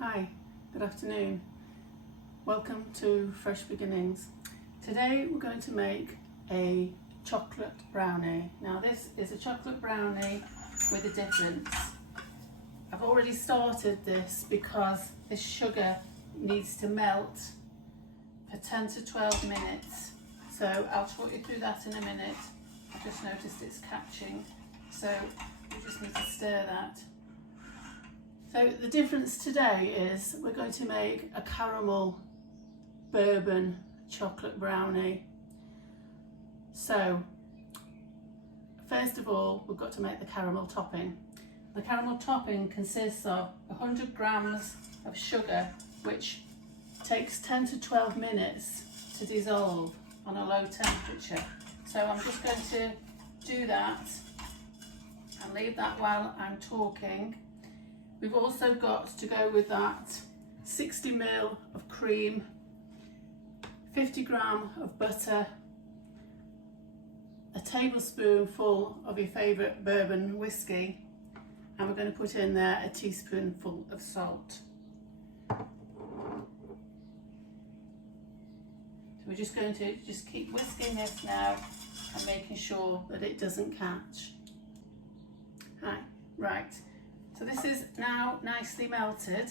Hi, good afternoon. Welcome to Fresh Beginnings. Today we're going to make a chocolate brownie. Now this is a chocolate brownie with a difference. I've already started this because this sugar needs to melt for 10 to 12 minutes. So I'll talk you through that in a minute. I've just noticed it's catching, so we just need to stir that. So the difference today is we're going to make a caramel bourbon chocolate brownie. So first of all, we've got to make the caramel topping. The caramel topping consists of 100 grams of sugar, which takes 10 to 12 minutes to dissolve on a low temperature. So I'm just going to do that and leave that while I'm talking. We've also got to go with that 60 ml of cream, 50 gram of butter, a tablespoonful of your favourite bourbon whiskey, and we're going to put in there a teaspoonful of salt. So we're just going to keep whisking this now and making sure that it doesn't catch. Right. So this is now nicely melted,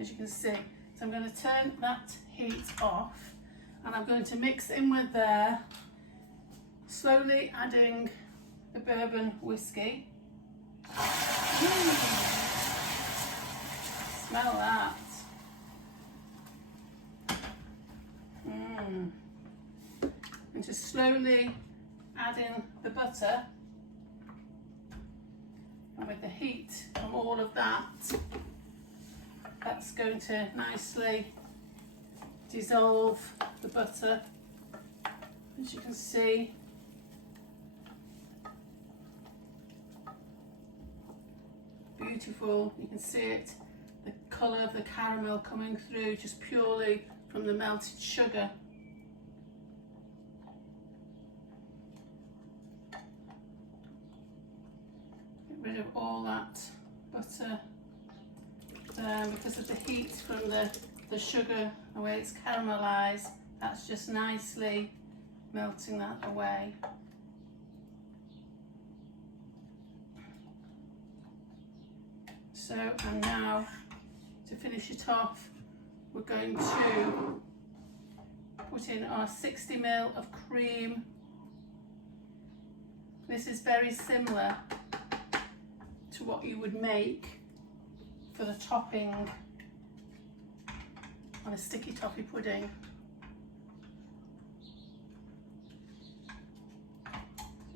as you can see. So I'm going to turn that heat off and I'm going to mix in with there, slowly adding the bourbon whiskey. Smell that. And just slowly add in the butter. And with the heat from all of that, that's going to nicely dissolve the butter, as you can see. Beautiful, you can see it, the colour of the caramel coming through just purely from the melted sugar. Rid of all that butter there because of the heat from the sugar, the way it's caramelized. That's just nicely melting that away. So, and now to finish it off, we're going to put in our 60 ml of cream. This is very similar to what you would make for the topping on a sticky toffee pudding. So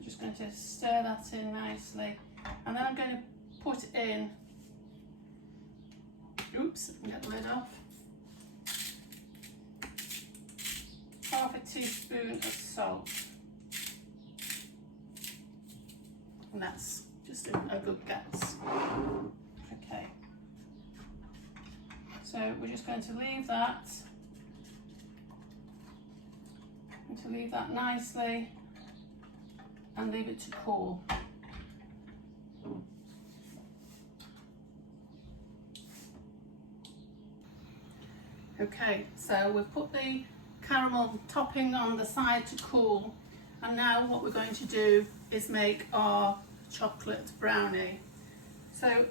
just going to stir that in nicely, and then I'm going to put in, get the lid off, half a teaspoon of salt, and that's just a good guess. Okay, so we're just going to leave that, nicely and leave it to cool. Okay, so we've put the caramel topping on the side to cool, and now what we're going to do is make our chocolate brownie. So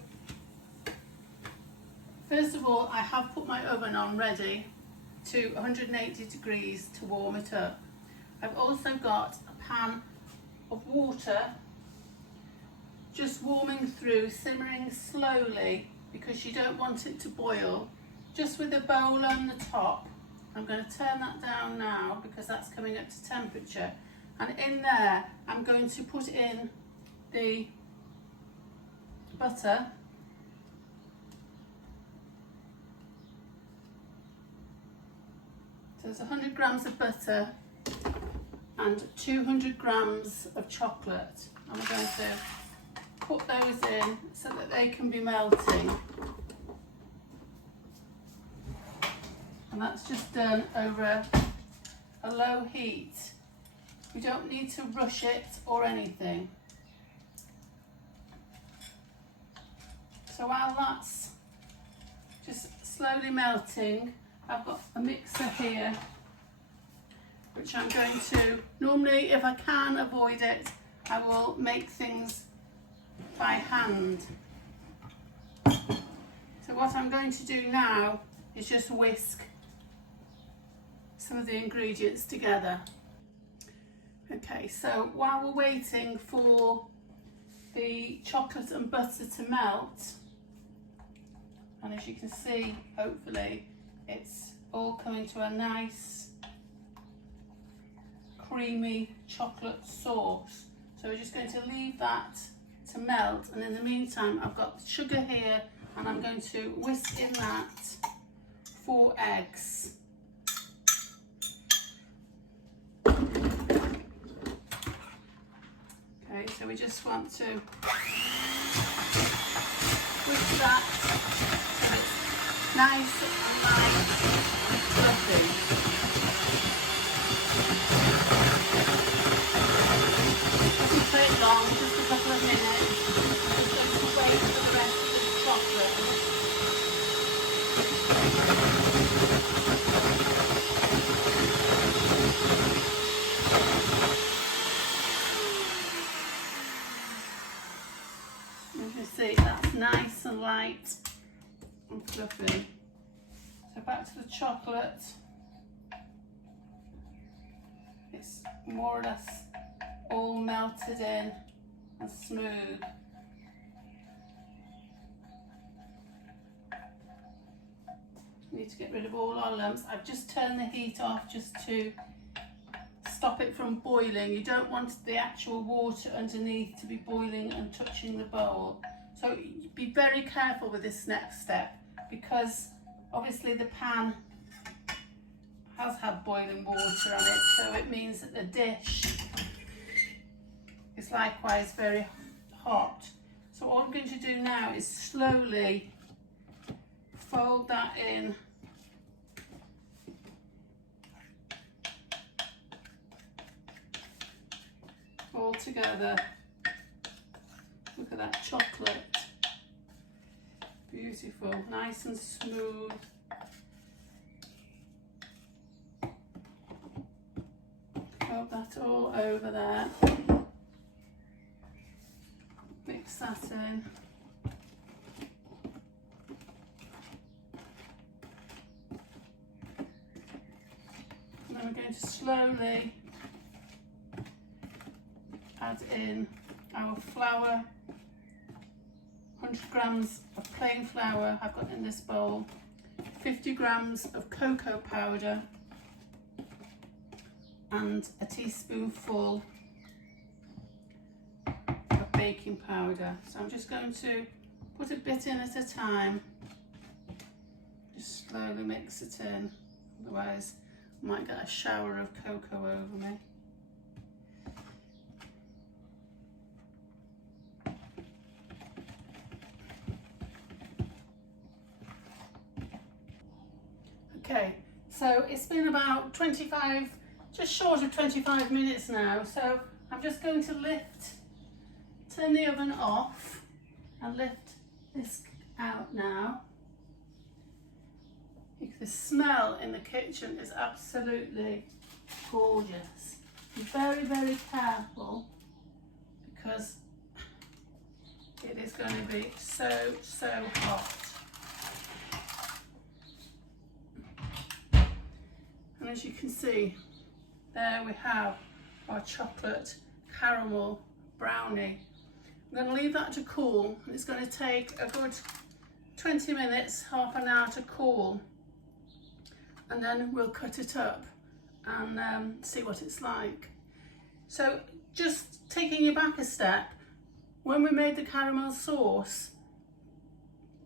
first of all, I have put my oven on ready to 180 degrees to warm it up. I've also got a pan of water just warming through, simmering slowly because you don't want it to boil, just with a bowl on the top. I'm going to turn that down now because that's coming up to temperature, and in there I'm going to put in the butter, so there's 100 grams of butter and 200 grams of chocolate, and we're going to put those in so that they can be melting, and that's just done over a low heat. We don't need to rush it or anything. So while that's just slowly melting. I've got a mixer here, which I'm going to, normally if I can avoid it, I will make things by hand. So what I'm going to do now is just whisk some of the ingredients together. Okay, so while we're waiting for the chocolate and butter to melt, and as you can see, hopefully, it's all coming to a nice creamy chocolate sauce. So we're just going to leave that to melt, and in the meantime I've got sugar here and I'm going to whisk in that 4 eggs. Okay, so we just want to whisk that so it's nice and light and fluffy. Doesn't take long, just a couple of minutes. I'm just going to wait for the rest of the chocolate. You can see that's nice and light and fluffy. So back to the chocolate. It's more or less all melted in and smooth. Need to get rid of all our lumps. I've just turned the heat off just to stop it from boiling. You don't want the actual water underneath to be boiling and touching the bowl. So be very careful with this next step, because obviously the pan has had boiling water on it, so it means that the dish is likewise very hot. So what I'm going to do now is slowly fold that in all together. Look at that chocolate, beautiful, nice and smooth. Fold that all over there. Mix that in. And then we're going to slowly add in our flour, 100 grams of plain flour I've got in this bowl, 50 grams of cocoa powder, and a teaspoonful of baking powder. So I'm just going to put a bit in at a time, just slowly mix it in, otherwise I might get a shower of cocoa over me. Okay, so it's been about 25, just short of 25 minutes now, so I'm just going to turn the oven off and lift this out now. The smell in the kitchen is absolutely gorgeous. Be very, very careful, because it is going to be so, so hot. And as you can see, there we have our chocolate caramel brownie. I'm going to leave that to cool, and it's going to take a good 20 minutes, half an hour to cool. And then we'll cut it up and see what it's like. So just taking you back a step, when we made the caramel sauce,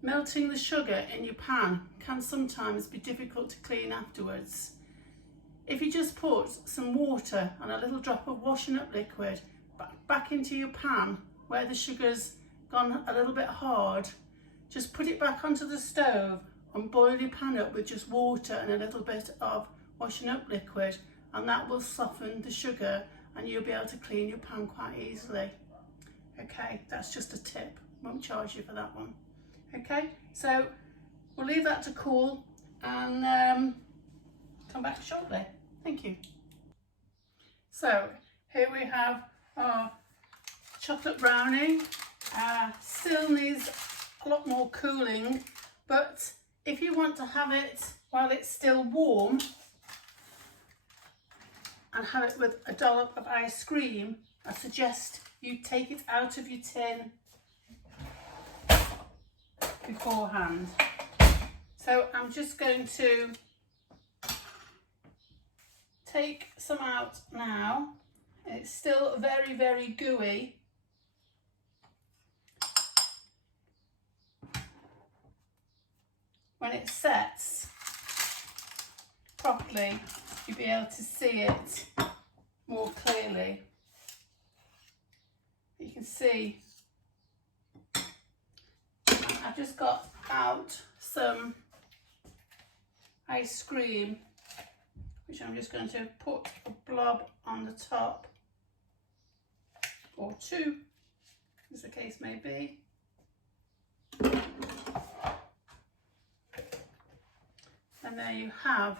melting the sugar in your pan can sometimes be difficult to clean afterwards. If you just put some water and a little drop of washing up liquid back into your pan where the sugar's gone a little bit hard, just put it back onto the stove and boil your pan up with just water and a little bit of washing up liquid, and that will soften the sugar and you'll be able to clean your pan quite easily. Okay, that's just a tip, won't charge you for that one. Okay, so we'll leave that to cool and come back shortly. Thank you. So here we have our chocolate brownie. Still needs a lot more cooling, but if you want to have it while it's still warm and have it with a dollop of ice cream, I suggest you take it out of your tin beforehand. So I'm just going to take some out now. It's still very, very gooey. When it sets properly, you'll be able to see it more clearly. You can see I've just got out some ice cream, which I'm just going to put a blob on the top, or two, as the case may be. And there you have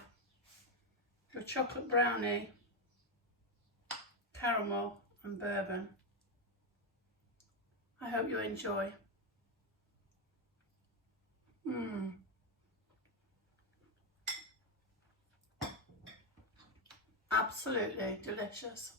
your chocolate brownie, caramel and bourbon. I hope you enjoy. Absolutely delicious.